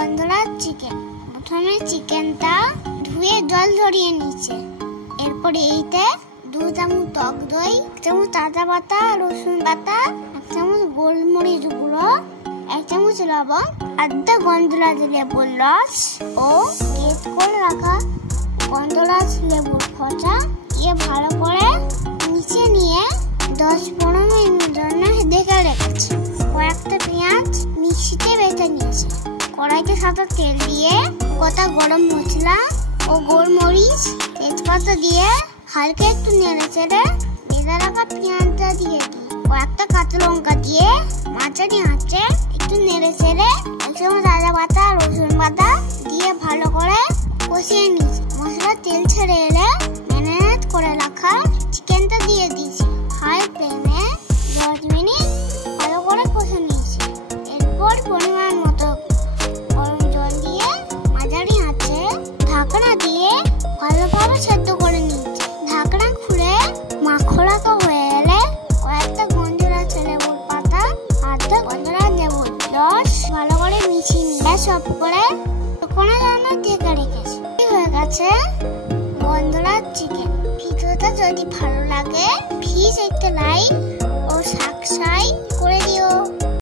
গন্ধরাজ chicken. প্রথমে চিকেনটা ধুয়ে জল ঝরিয়ে নিচ্ছে। এরপরে এইতে 2 চামচ টক দই, 1 চামচ আদা বাটা, রসুন বাটা, 1 চামচ গোলমরিচ গুঁড়ো, 1 চামচ লবণ, আধা গন্ধরাজ লেবুর রস ও গ্রেট করে রাখা গন্ধরাজ লেবুর খোসা দিয়ে ভালো করে মিশিয়ে নিয়ে 10-15 মিনিট জন্য ঢেকে রেখেছে। কয়েকটা পেঁয়াজ মিক্সিতে বেটে নিয়েছে। কড়াইতে সাদা তেল দিয়ে গোটা গরম মশলা ও গোলমরিচ তেজপাতা দিয়ে হালকা একটু নেড়ে চেড়ে ভেজে রাখা পেঁয়াজটা দিয়ে কয়েকটা কাঁচা লঙ্কা দিয়ে মাঝারি আঁচে একটু নেড়ে চেড়ে 1 চামচ আদা বাটা, রসুন বাটা দিয়ে ভালো করে কষিয়ে নিয়েছে। মশলা তেল ছেড়ে এলে ম্যারিনেট করে রাখা চিকেনটা দিয়ে দিয়েছি। হাই ফ্লেমে 10 মিনিট ভালো করে কষে নিয়েছি। এরপর পরিমাণ মতো গরম জল দিয়ে মাঝারি আঁচে ঢাকনা দিয়ে ভালোভাবে সেদ্ধ করে নিয়েছি। ঢাকনা খুলে মাখো হয়ে এলে কয়েকটা গন্ধরাজ লেবুর পাতা, আধা গন্ধরাজ লেবুর রস ভালো করে মিশিয়ে নিয়ে সব করে কোনো জন্য ঢেকে রেখেছি। হয়ে গেছে গন্ধরাজ চিকেন। ভিডিওটা যদি ভালো লাগে প্লিজ একটা লাইক